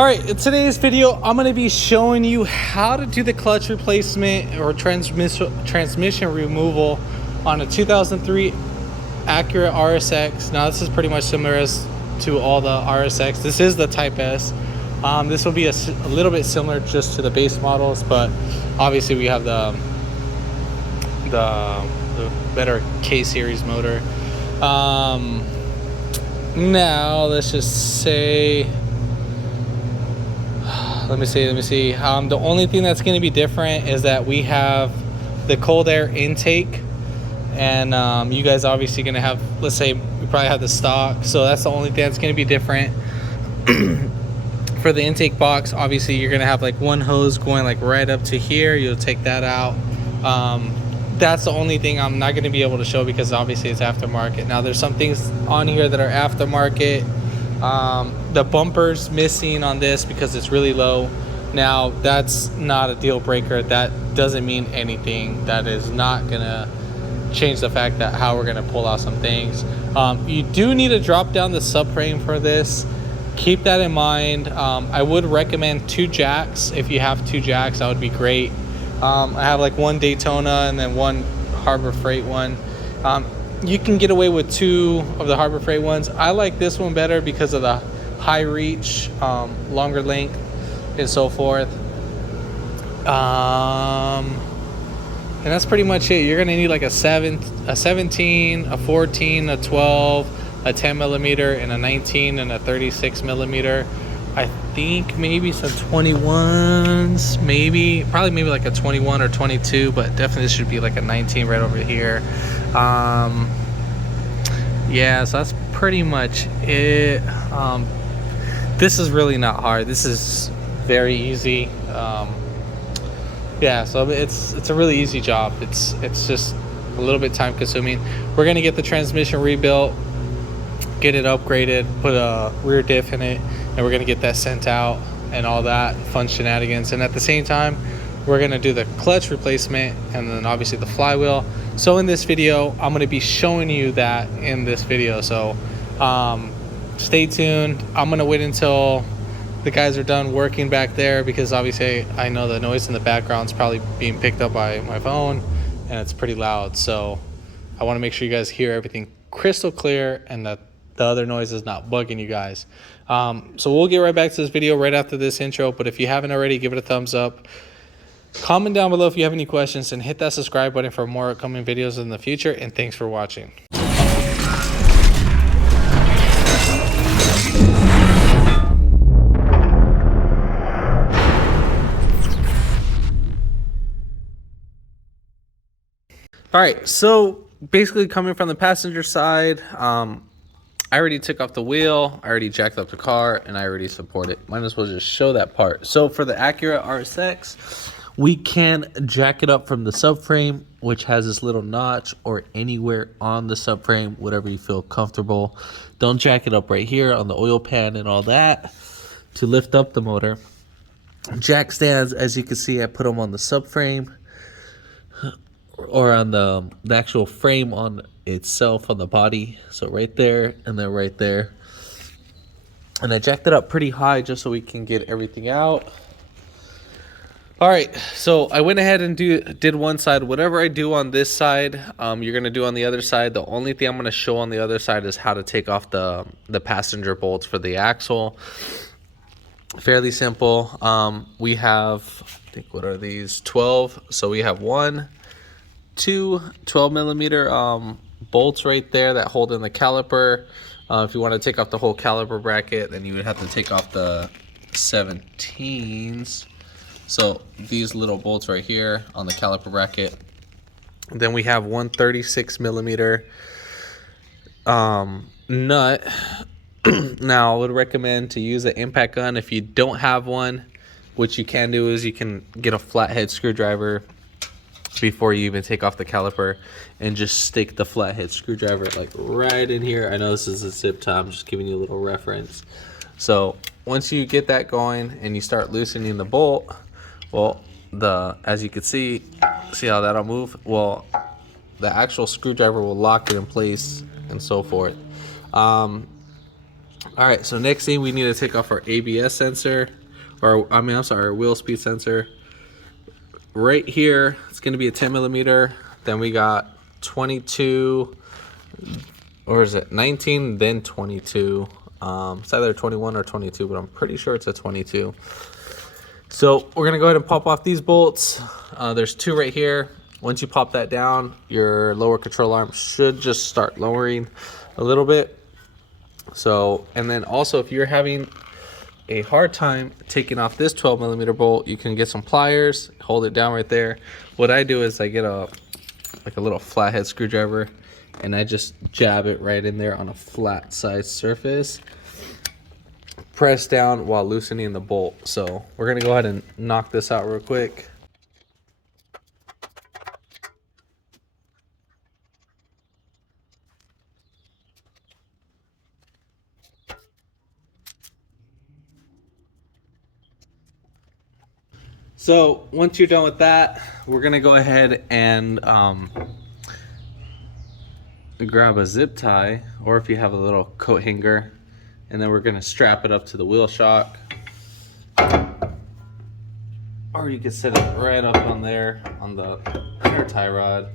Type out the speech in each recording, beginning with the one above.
All right, in today's video, I'm going to be showing you how to do the clutch replacement or transmission removal on a 2003 Acura RSX. Now, this is pretty much similar as to all the RSX. This is the Type S. This will be a little bit similar just to the base models, but obviously we have the better K-series motor. Now, let's just say... Let me see. The only thing that's going to be different is that we have the cold air intake, and you guys obviously going to have, let's say, we probably have the stock, so that's the only thing that's going to be different. For the intake box, obviously you're going to have like one hose going like right up to here. You'll take that out. That's the only thing I'm not going to be able to show because obviously it's aftermarket. Now there's some things on here that are aftermarket. The bumper's missing on this because it's really low. Now that's not a deal breaker. That doesn't mean anything. That is not gonna change the fact that how we're gonna pull out some things. You do need to drop down the subframe for this. Keep that in mind. I would recommend 2 jacks. If you have 2 jacks, that would be great. I have like one Daytona and then one Harbor Freight one. You can get away with 2 of the Harbor Freight ones. I like this one better because of the high reach, longer length, and so forth. And that's pretty much it. You're gonna need like a 17, a 14, a 12, a 10 millimeter, and a 19 and a 36 millimeter. I think maybe some 21s, probably maybe like a 21 or 22, but definitely this should be like a 19 right over here. Yeah, so that's pretty much it. This is really not hard. This is very easy. Yeah, so it's a really easy job. It's just a little bit time consuming. We're gonna get the transmission rebuilt, get it upgraded, put a rear diff in it, and we're gonna get that sent out and all that fun shenanigans. And at the same time, we're gonna do the clutch replacement and then obviously the flywheel. So in this video, I'm gonna be showing you that in this video. So stay tuned. I'm gonna wait until the guys are done working back there because obviously I know the noise in the background is probably being picked up by my phone and it's pretty loud. So I wanna make sure you guys hear everything crystal clear and that the other noise is not bugging you guys. So we'll get right back to this video right after this intro, but if you haven't already, give it a thumbs up. Comment down below if you have any questions and hit that subscribe button for more upcoming videos in the future, and thanks for watching. All right, so basically coming from the passenger side, I already took off the wheel, I already jacked up the car, and I already support it. Might as well just show that part. So for the Acura RSX, we can jack it up from the subframe, which has this little notch, or anywhere on the subframe, whatever you feel comfortable. Don't jack it up right here on the oil pan and all that to lift up the motor. Jack stands, as you can see, I put them on the subframe or on the actual frame on itself on the body. So right there and then right there. And I jacked it up pretty high just so we can get everything out. All right, so I went ahead and did one side. Whatever I do on this side, you're gonna do on the other side. The only thing I'm gonna show on the other side is how to take off the passenger bolts for the axle. Fairly simple. We have, I think, what are these? 12. So we have 1, 2 12 millimeter bolts right there that hold in the caliper. If you want to take off the whole caliper bracket, then you would have to take off the 17s. So these little bolts right here on the caliper bracket. Then we have 1 36 millimeter nut. Now I would recommend to use an impact gun. If you don't have one, what you can do is you can get a flathead screwdriver before you even take off the caliper and just stick the flathead screwdriver like right in here. I know this is a zip tie, I'm just giving you a little reference. So once you get that going and you start loosening the bolt, well, as you can see how that'll move? Well, the actual screwdriver will lock it in place and so forth. All right, so next thing we need to take off our ABS sensor, or I'm sorry, our wheel speed sensor. Right here, it's gonna be a 10 millimeter. Then we got 22, or is it 19, then 22. It's either 21 or 22, but I'm pretty sure it's a 22. So we're gonna go ahead and pop off these bolts. There's two right here. Once you pop that down, your lower control arm should just start lowering a little bit. So, and then also if you're having a hard time taking off this 12 millimeter bolt, you can get some pliers, hold it down right there. What I do is I get a little flathead screwdriver and I just jab it right in there on a flat side surface. Press down while loosening the bolt. So we're gonna go ahead and knock this out real quick. So once you're done with that, we're gonna go ahead and grab a zip tie, or if you have a little coat hanger, and then we're gonna strap it up to the wheel shock. Or you can set it right up on there on the inner tie rod.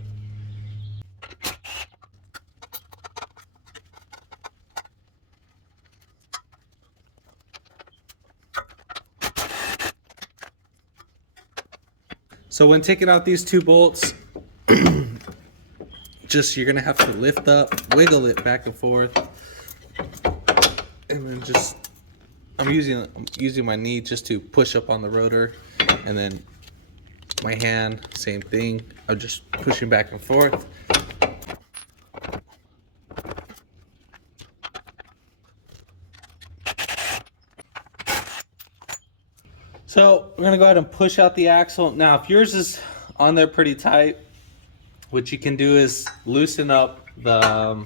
So when taking out these two bolts, you're gonna have to lift up, wiggle it back and forth, and then just I'm using my knee just to push up on the rotor, and then my hand, same thing. I'm just pushing back and forth. So we're gonna go ahead and push out the axle. Now, if yours is on there pretty tight, what you can do is loosen up the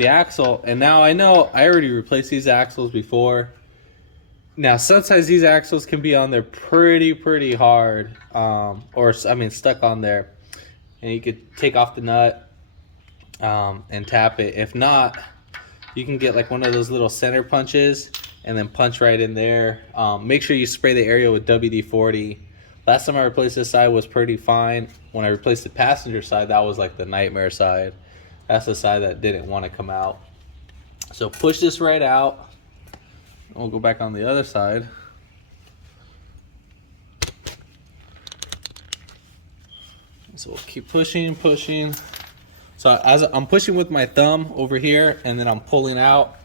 axle. And now I know I already replaced these axles before. Now sometimes these axles can be on there pretty hard, or I mean stuck on there, and you could take off the nut and tap it. If not, you can get like one of those little center punches and then punch right in there. Make sure you spray the area with WD-40. Last time I replaced this side was pretty fine. When I replaced the passenger side, that was like the nightmare side. That's the side that didn't want to come out. So push this right out. We'll go back on the other side. So we'll keep pushing. So as I'm pushing with my thumb over here, and then I'm pulling out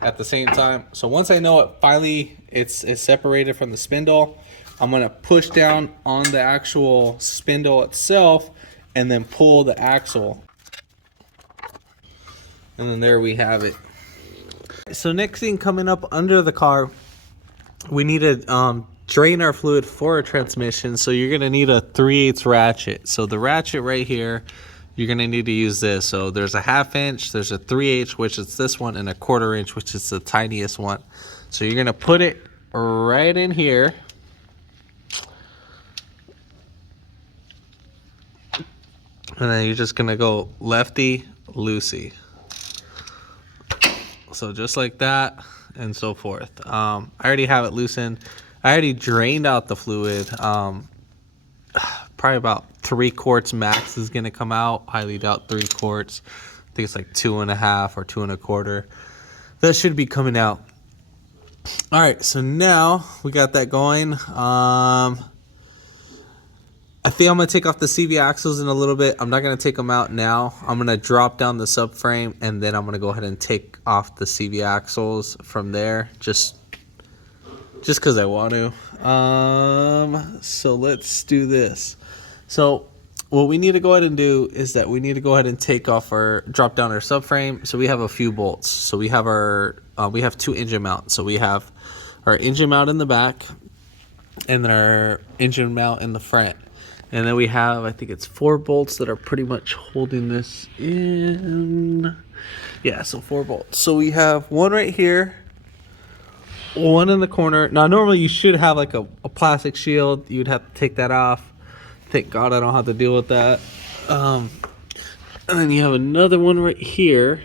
at the same time. So once I know it finally it's separated from the spindle, I'm gonna push down on the actual spindle itself and then pull the axle. And then there we have it. So next thing coming up under the car, we need to drain our fluid for a transmission. So you're gonna need a 3/8 ratchet. So the ratchet right here, you're gonna need to use this. So there's a 1/2 inch, there's a 3/8, which is this one, and a 1/4 inch, which is the tiniest one. So you're gonna put it right in here. And then you're just gonna go lefty loosey. So just like that and so forth. I already have it loosened. I already drained out the fluid. Probably about 3 quarts max is gonna come out. Highly doubt 3 quarts. I think it's like 2.5 or 2 1/4. That should be coming out. All right, so now we got that going. I think I'm gonna take off the CV axles in a little bit. I'm not gonna take them out now. I'm gonna drop down the subframe, and then I'm gonna go ahead and take off the CV axles from there, just because I want to. So let's do this. So what we need to go ahead and do is that we need to go ahead and drop down our subframe. So we have a few bolts. So we have we have 2 engine mounts. So we have our engine mount in the back, and then our engine mount in the front. And then we have, I think it's 4 bolts that are pretty much holding this in. Yeah, so 4 bolts. So we have one right here, one in the corner. Now, normally you should have like a plastic shield. You'd have to take that off. Thank God I don't have to deal with that. And then you have another one right here.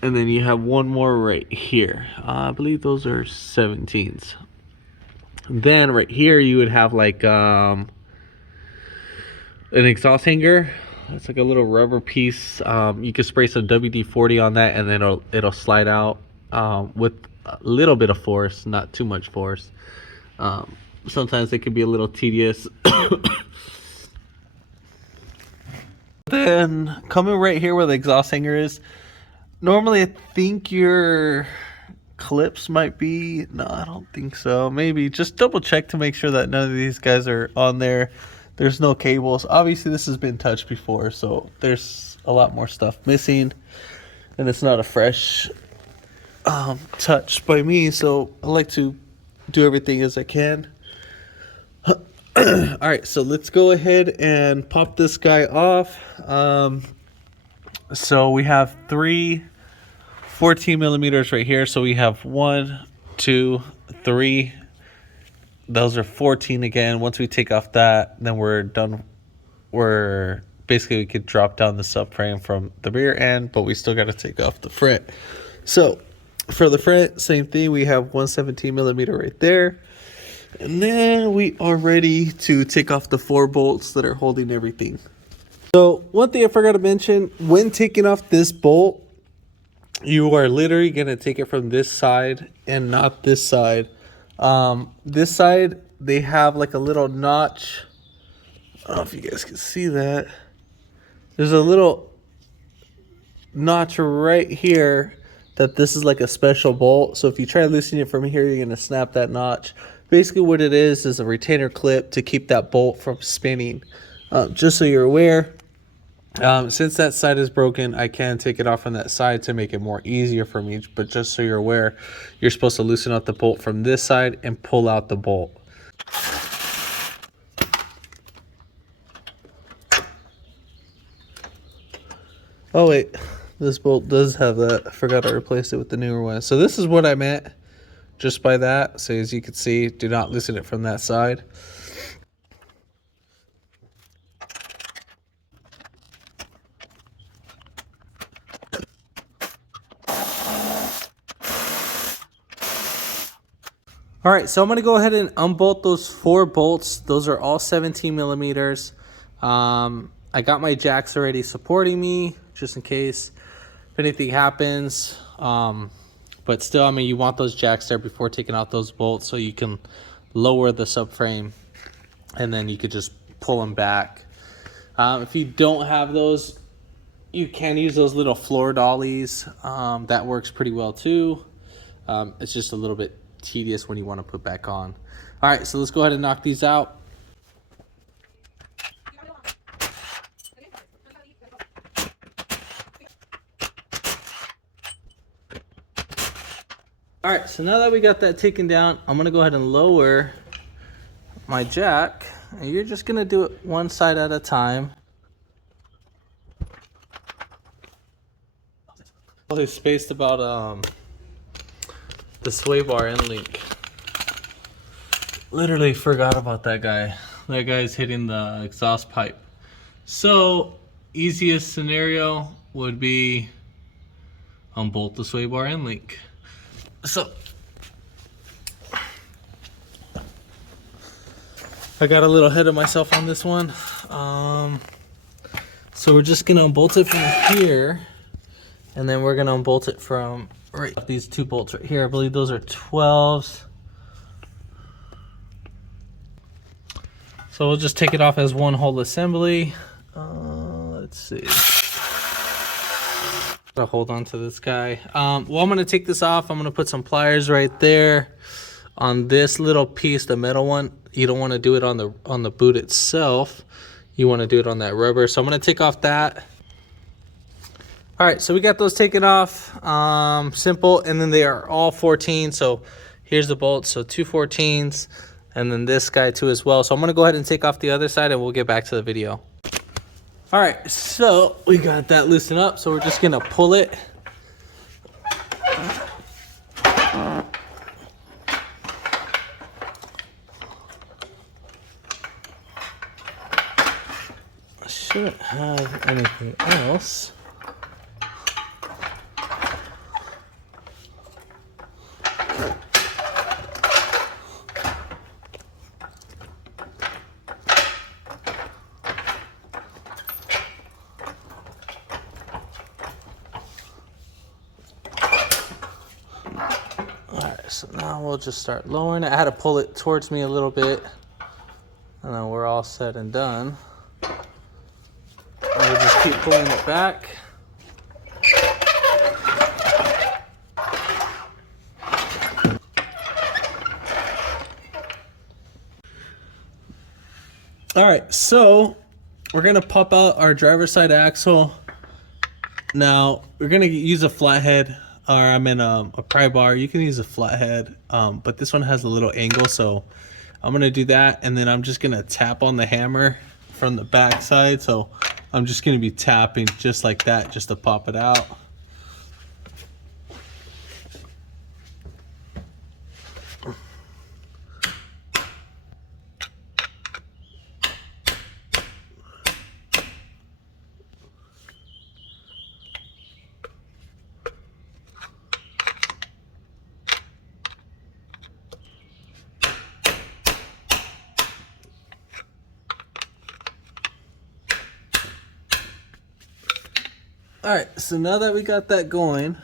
And then you have one more right here. I believe those are 17s. Then right here you would have like an exhaust hanger. It's like a little rubber piece. You can spray some WD-40 on that, and then it'll slide out with a little bit of force, not too much force. Sometimes it can be a little tedious. Then coming right here where the exhaust hanger is, normally I think your clips might be, no, I don't think so. Maybe just double check to make sure that none of these guys are on there. There's no cables. Obviously this has been touched before, so there's a lot more stuff missing, and it's not a fresh touch by me, so I like to do everything as I can. All right, so let's go ahead and pop this guy off. So we have 3 14 millimeters right here. So we have 1, 2, 3. Those are 14 again. Once we take off that, then we're done. We're basically, we could drop down the subframe from the rear end, but we still got to take off the front. So for the front, same thing. We have 117 millimeter right there. And then we are ready to take off the 4 bolts that are holding everything. So one thing I forgot to mention, when taking off this bolt, you are literally going to take it from this side and not this side. This side, they have like a little notch. I don't know if you guys can see that. There's a little notch right here that this is like a special bolt. So if you try loosening it from here, you're going to snap that notch. Basically what it is a retainer clip to keep that bolt from spinning. Just so you're aware, since that side is broken, I can take it off on that side to make it more easier for me. But just so you're aware, you're supposed to loosen up the bolt from this side and pull out the bolt. Oh wait, this bolt does have that. I forgot to replace it with the newer one. So this is what I meant just by that. So as you can see, do not loosen it from that side. All right, so I'm gonna go ahead and unbolt those 4 bolts. Those are all 17 millimeters. I got my jacks already supporting me, just in case if anything happens. But still, I mean, you want those jacks there before taking out those bolts so you can lower the subframe, and then you could just pull them back. If you don't have those, you can use those little floor dollies. That works pretty well too. It's just a little bit tedious when you want to put back on. All right, so let's go ahead and knock these out. All right, so now that we got that taken down, I'm gonna go ahead and lower my jack, and you're just gonna do it one side at a time. They spaced about the sway bar end link. Literally forgot about that guy. That guy's hitting the exhaust pipe. So easiest scenario would be unbolt the sway bar end link. So I got a little ahead of myself on this one. So we're just gonna unbolt it from here, and then we're gonna unbolt it from right these 2 bolts right here. I believe those are 12s. So we'll just take it off as one whole assembly. Let's see. I'll hold on to this guy. Well, I'm gonna take this off. I'm gonna put some pliers right there on this little piece, the metal one. You don't want to do it on the boot itself. You want to do it on that rubber. So I'm gonna take off that. All right, so we got those taken off. Simple, and then they are all 14. So here's the bolts. So 2 14s, and then this guy too as well. So I'm gonna go ahead and take off the other side, and we'll get back to the video. All right, so we got that loosened up, so we're just gonna pull it. I shouldn't have anything else. Now we'll just start lowering it. I had to pull it towards me a little bit. And then we're all said and done. And we'll just keep pulling it back. All right, so we're gonna pop out our driver's side axle. Now we're gonna use a flathead, or a pry bar. You can use a flathead, but this one has a little angle, so I'm gonna do that, and then I'm just gonna tap on the hammer from the back side. So I'm just gonna be tapping just like that, just to pop it out. All right, so now that we got that going,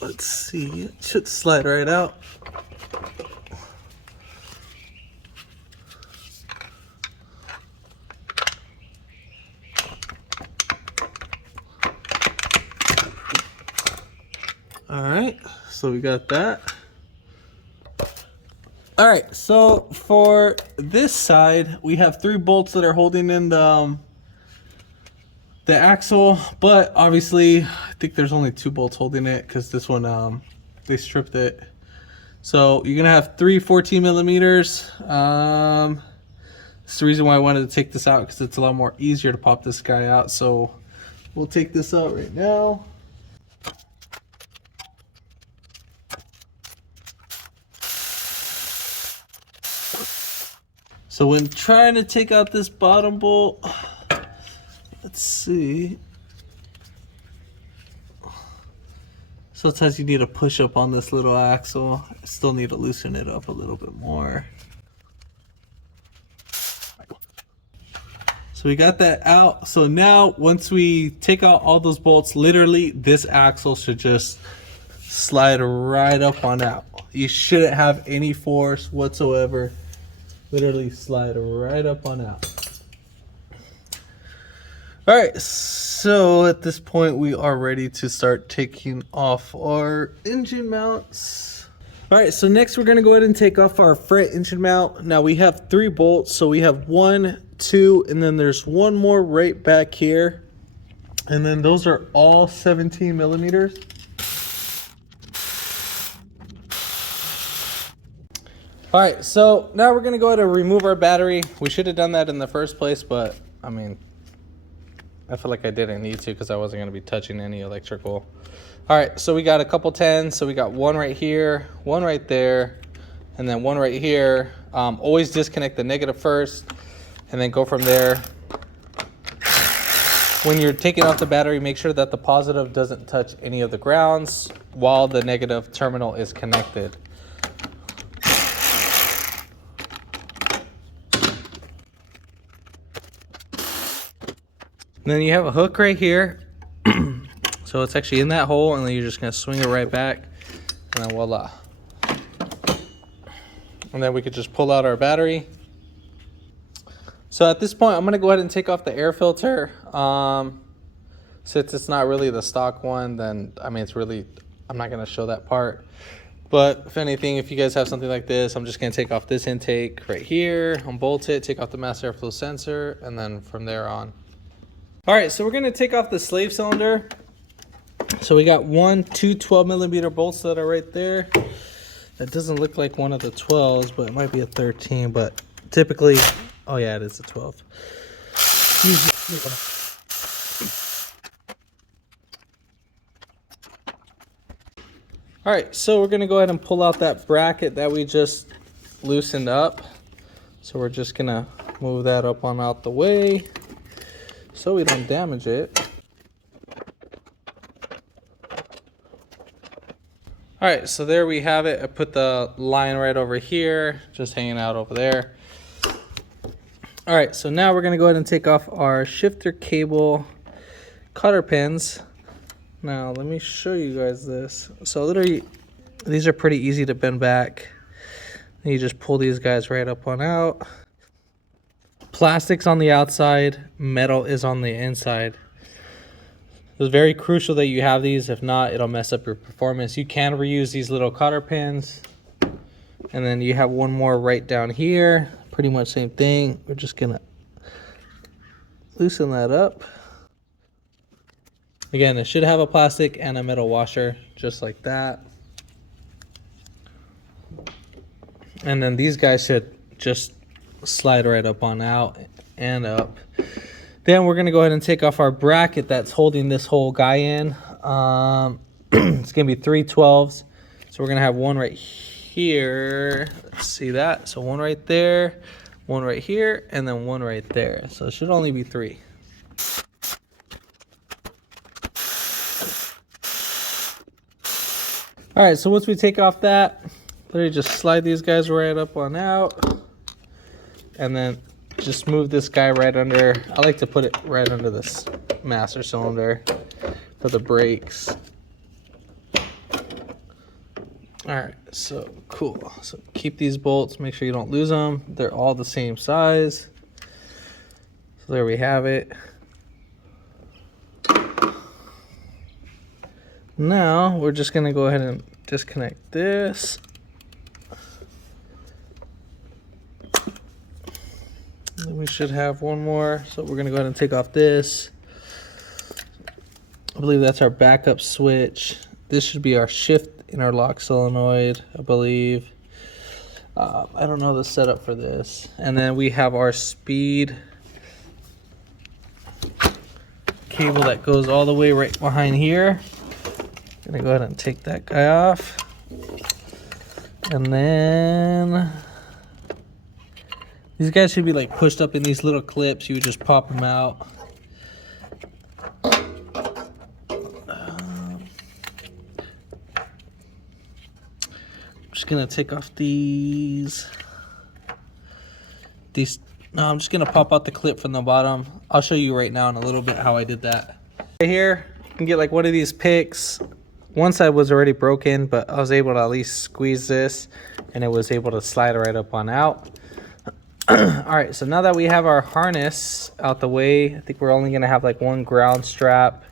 let's see, it should slide right out. All right, so we got that. All right, so for this side, we have 3 bolts that are holding in the axle, but obviously I think there's only 2 bolts holding it because this one they stripped it. So you're gonna have 3 14 millimeters. It's the reason why I wanted to take this out, because it's a lot more easier to pop this guy out. So we'll take this out right now. So when trying to take out this bottom bolt, let's see. Sometimes you need to push up on this little axle. I still need to loosen it up a little bit more. So we got that out. So now once we take out all those bolts, literally this axle should just slide right up on out. You shouldn't have any force whatsoever. Literally slide right up on out. All right, so at this point we are ready to start taking off our engine mounts. All right, so next we're gonna go ahead and take off our front engine mount. Now we have 3 bolts, so we have 1, 2, and then there's one more right back here. And then those are all 17 millimeters. All right, so now we're gonna go ahead and remove our battery. We should have done that in the first place, but I mean, I feel like I didn't need to because I wasn't gonna be touching any electrical. All right, so we got a couple 10s. So we got one right here, one right there, and then one right here. Always disconnect the negative first and then go from there. When you're taking off the battery, make sure that the positive doesn't touch any of the grounds while the negative terminal is connected. And then you have a hook right here. So it's actually in that hole, and then you're just gonna swing it right back, and then voila. And then we could just pull out our battery. So at this point, I'm gonna go ahead and take off the air filter. Since it's not really the stock one, then I mean, I'm not gonna show that part. But if anything, if you guys have something like this, I'm just gonna take off this intake right here, unbolt it, take off the mass airflow sensor, and then from there on. All right, so we're gonna take off the slave cylinder. So we got 1, 2 12 millimeter bolts that are right there. That doesn't look like one of the 12s, but it might be a 13, but typically, oh yeah, it is a 12. All right, so we're gonna go ahead and pull out that bracket that we just loosened up. So we're just gonna move that up on out the way so we don't damage it. All right, so there we have it. I put the line right over here, just hanging out over there. All right, so now we're gonna go ahead and take off our shifter cable cotter pins. Now let me show you guys this. So literally, these are pretty easy to bend back. You just pull these guys right up on out. Plastic's on the outside, metal is on the inside. It's very crucial that you have these. If not, it'll mess up your performance. You can reuse these little cotter pins. And then you have one more right down here. Pretty much same thing. We're just gonna loosen that up. Again, it should have a plastic and a metal washer, just like that. And then these guys should just slide right up on out and up. Then we're gonna go ahead and take off our bracket that's holding this whole guy in. It's gonna be 3 12s. So we're gonna have one right here. Let's see that. So one right there, one right here, and then one right there. So it should only be 3. All right, so once we take off that, literally just slide these guys right up on out. And then just move this guy right under. I like to put it right under this master cylinder for the brakes. All right, so cool. So keep these bolts, make sure you don't lose them. They're all the same size. So there we have it. Now we're just gonna go ahead and disconnect this. We should have one more. So we're gonna go ahead and take off this. I believe that's our backup switch. This should be our shift interlock solenoid, I believe. I don't know the setup for this. And then we have our speed cable that goes all the way right behind here. Gonna go ahead and take that guy off. And then these guys should be like pushed up in these little clips. You would just pop them out. I'm just gonna take off these. No, I'm just gonna pop out the clip from the bottom. I'll show you right now in a little bit how I did that. Right here, you can get like one of these picks. One side was already broken, but I was able to at least squeeze this and it was able to slide right up on out. All right, so now that we have our harness out the way, I think we're only gonna have like one ground strap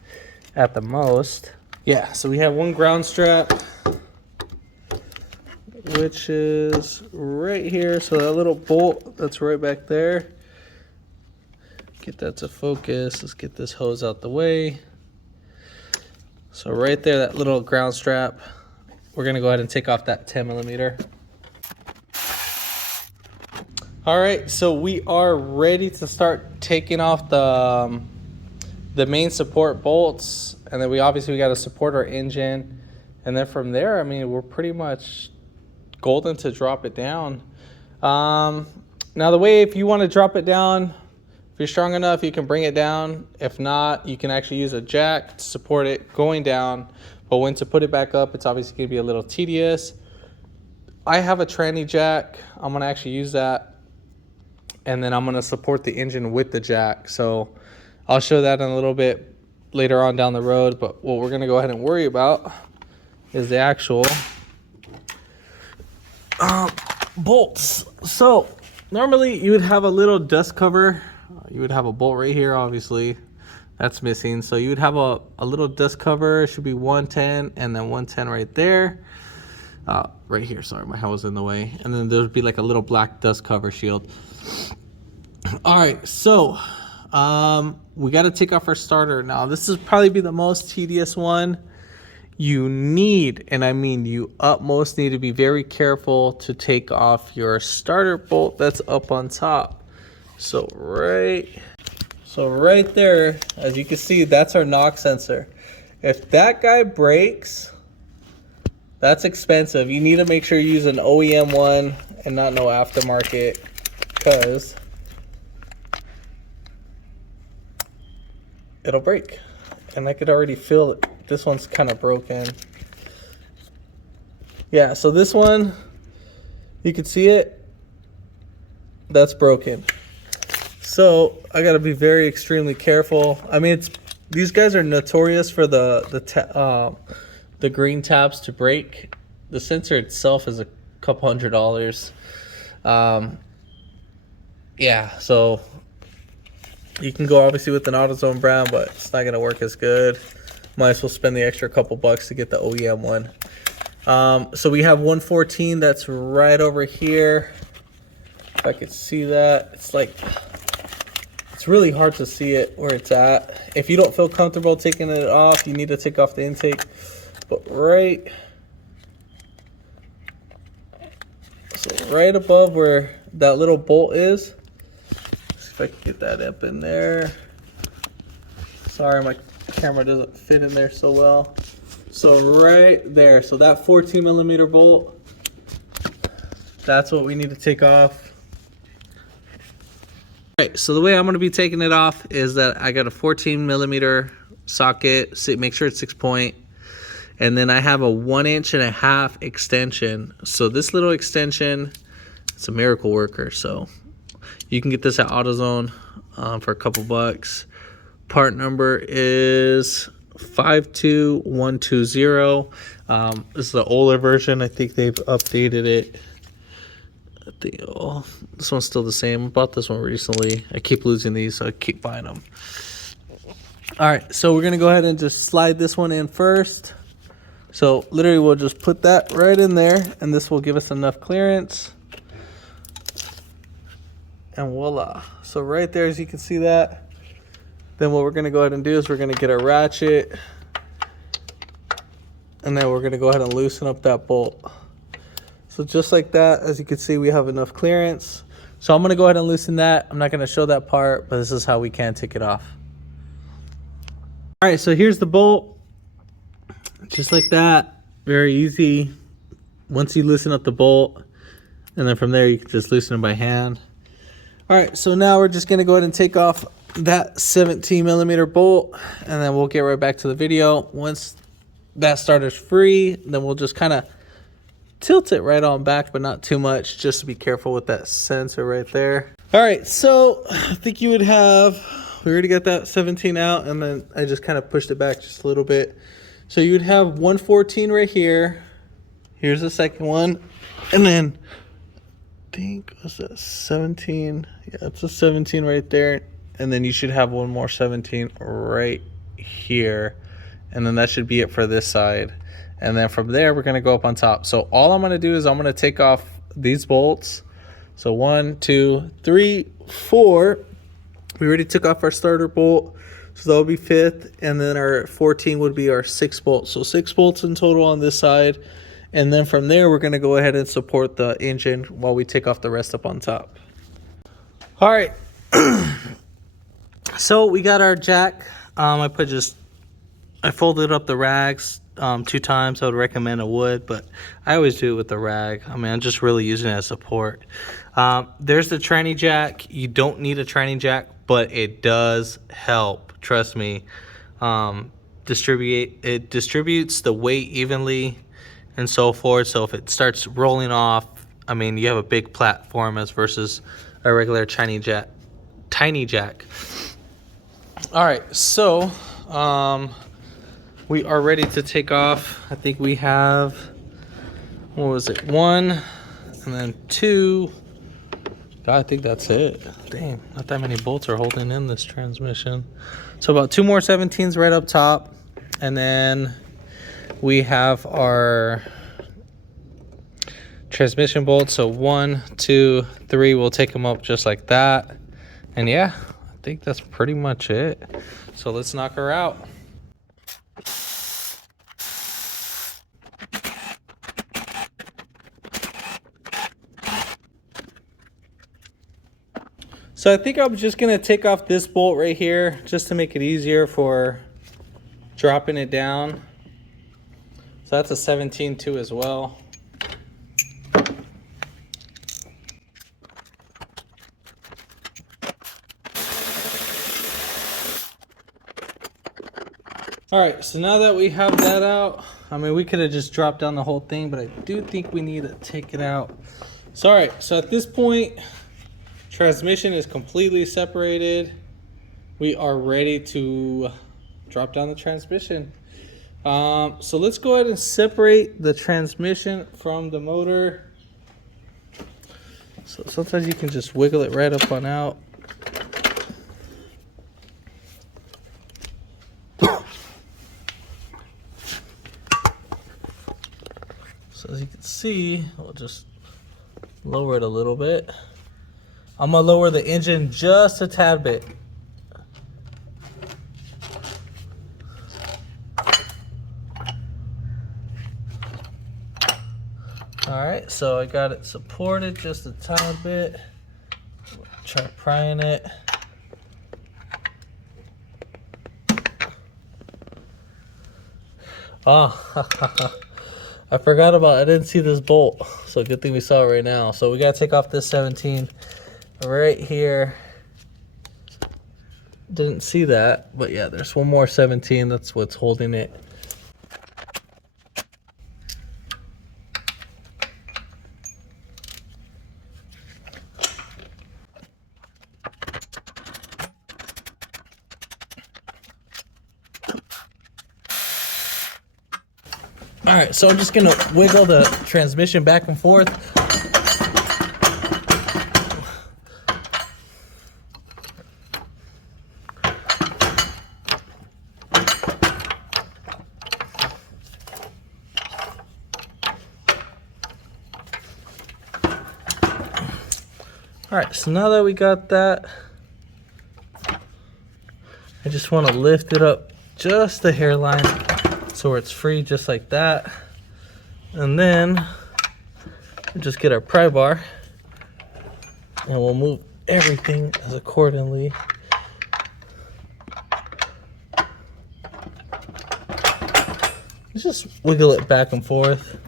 at the most. Yeah, so we have one ground strap, which is right here. So that little bolt that's right back there. Get that to focus. Let's get this hose out the way. So right there, that little ground strap, we're gonna go ahead and take off that 10mm. All right, so we are ready to start taking off the main support bolts, and then we got to support our engine, and then from there, I mean, we're pretty much golden to drop it down. Now the way, if you want to drop it down, if you're strong enough, you can bring it down. If not, you can actually use a jack to support it going down. But when to put it back up, it's obviously going to be a little tedious. I have a tranny jack. I'm going to actually use that. And then I'm going to support the engine with the jack. So I'll show that in a little bit later on down the road. But what we're going to go ahead and worry about is the actual bolts. So normally you would have a little dust cover. You would have a bolt right here, obviously. That's missing. So you would have a little dust cover. It should be 110 and then 110 right there. Right here, sorry, my hand was in the way. And then there would be like a little black dust cover shield. All right, so we got to take off our starter. Now, this is probably be the most tedious one. You need, and I mean you utmost need to be very careful to take off your starter bolt that's up on top. So right there, as you can see, that's our knock sensor. If that guy breaks, that's expensive. You need to make sure you use an OEM one and not no aftermarket, because it'll break. And I could already feel it. This one's kind of broken. Yeah, so this one, you can see it. That's broken. So I got to be very extremely careful. I mean, these guys are notorious for the green tabs to break. The sensor itself is a couple $100. Yeah, so you can go obviously with an AutoZone brand, but it's not gonna work as good. Might as well spend the extra couple bucks to get the OEM one. So we have 114 that's right over here. If I could see that, it's really hard to see it where it's at. If you don't feel comfortable taking it off, you need to take off the intake. But right above where that little bolt is, let's see if I can get that up in there. Sorry, my camera doesn't fit in there so well. So right there, so that 14 millimeter bolt, that's what we need to take off. Alright, so the way I'm going to be taking it off is that I got a 14 millimeter socket, so make sure it's 6-point, and then I have a 1.5 inch extension. So this little extension, it's a miracle worker, so you can get this at AutoZone for a couple bucks. Part number is 52120. This is the older version. I think they've updated it. This one's still the same. I bought this one recently. I keep losing these, so I keep buying them. All right, so we're gonna go ahead and just slide this one in first. So literally we'll just put that right in there, and this will give us enough clearance. And voila. So right there, as you can see that. Then what we're gonna go ahead and do is we're gonna get a ratchet, and then we're gonna go ahead and loosen up that bolt. So just like that, as you can see, we have enough clearance. So I'm gonna go ahead and loosen that. I'm not gonna show that part, but this is how we can take it off. All right, so here's the bolt. Just like that, very easy. Once you loosen up the bolt, and then from there you can just loosen it by hand. All right, so now we're just gonna go ahead and take off that 17 millimeter bolt, and then we'll get right back to the video. Once that starter's free, then we'll just kind of tilt it right on back, but not too much, just to be careful with that sensor right there. All right, so I think you would have, we already got that 17 out, and then I just kind of pushed it back just a little bit. So you would have 114 right here. Here's the second one, and then I think, what's that, 17? Yeah, it's a 17 right there. And then you should have one more 17 right here. And then that should be it for this side. And then from there, we're gonna go up on top. So all I'm gonna do is I'm gonna take off these bolts. So 1, 2, 3, 4. We already took off our starter bolt. So that'll be 5th. And then our 14 would be our 6 bolts. So 6 bolts in total on this side. And then from there, we're gonna go ahead and support the engine while we take off the rest up on top. All right. So we got our jack. I folded up the rags 2 times. I would recommend a wood, but I always do it with the rag. I mean, I'm just really using it as support. There's the tranny jack. You don't need a tranny jack, but it does help. Trust me. It distributes the weight evenly and so forth. So if it starts rolling off, I mean, you have a big platform as versus a regular tiny jack. All right, so we are ready to take off. I think we have, what was it, 1 and then 2. I think that's it. Dang, not that many bolts are holding in this transmission. So about 2 more 17s right up top, and then we have our transmission bolts. So 1, 2, 3, we'll take them up just like that. And yeah, I think that's pretty much it. So let's knock her out. So I think I'm just gonna take off this bolt right here just to make it easier for dropping it down. So that's a 17 too as well. All right, so now that we have that out, I mean, we could have just dropped down the whole thing, but I do think we need to take it out. So, all right, so at this point, transmission is completely separated. We are ready to drop down the transmission. So let's go ahead and separate the transmission from the motor. So sometimes you can just wiggle it right up on out. So as you can see, we'll just lower it a little bit. I'm gonna lower the engine just a tad bit. All right, so I got it supported just a tiny bit. Try prying it. Oh, I forgot about, I didn't see this bolt. So good thing we saw it right now. So we gotta take off this 17 right here. Didn't see that, but yeah, there's one more 17. That's what's holding it. All right, so I'm just gonna wiggle the transmission back and forth. All right, so now that we got that, I just want to lift it up just the hairline so it's free, just like that. And then we'll just get our pry bar and we'll move everything as accordingly. Just wiggle it back and forth.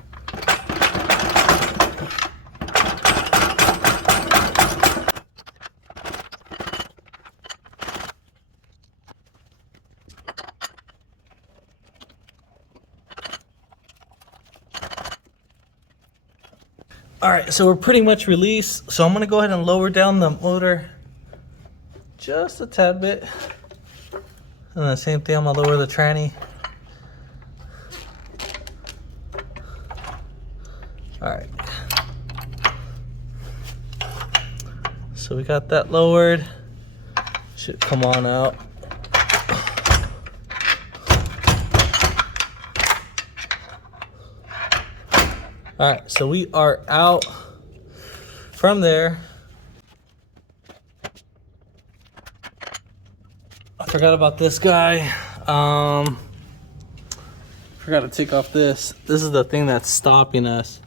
All right, so we're pretty much released. So I'm gonna go ahead and lower down the motor just a tad bit. And the same thing, I'm gonna lower the tranny. All right. So we got that lowered. Should come on out. All right, so we are out from there. I forgot about this guy. Forgot to take off this. This is the thing that's stopping us.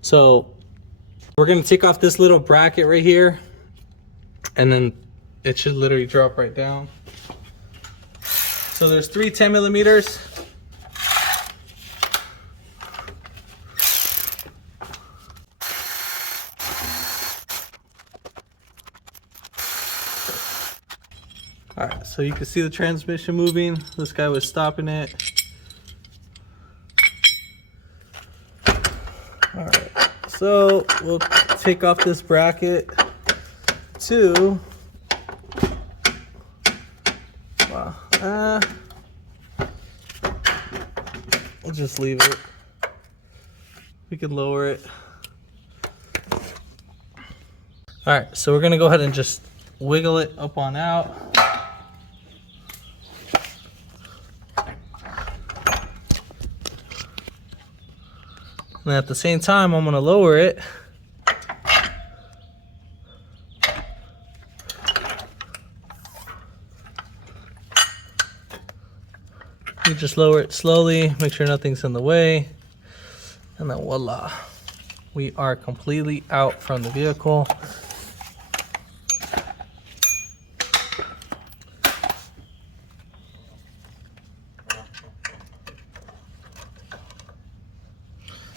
So we're gonna take off this little bracket right here, and then it should literally drop right down. So there's 3 10mm. All right, so you can see the transmission moving. This guy was stopping it. All right, so we'll take off this bracket too. Wow. We'll just leave it. We can lower it. All right, so we're gonna go ahead and just wiggle it up on out. And at the same time, I'm gonna lower it. You just lower it slowly, make sure nothing's in the way, and then voila, we are completely out from the vehicle.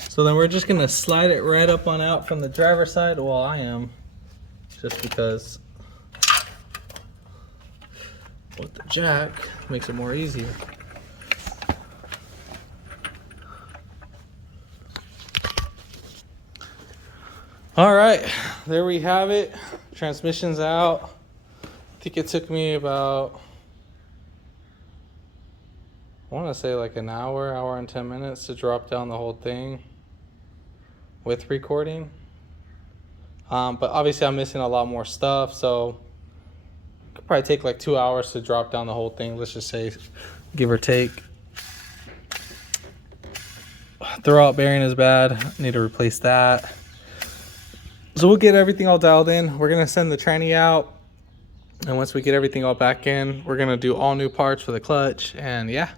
So then we're just gonna slide it right up on out from the driver's side. Well, I am, just because with the jack makes it more easier. All right, there we have it. Transmission's out. I think it took me about want to say like an hour and 10 minutes to drop down the whole thing with recording. But obviously I'm missing a lot more stuff, so it could probably take like 2 hours to drop down the whole thing. Let's just say, give or take. Throwout bearing is bad. Need to replace that. So we'll get everything all dialed in. We're gonna send the tranny out, and once we get everything all back in, we're gonna do all new parts for the clutch, and yeah,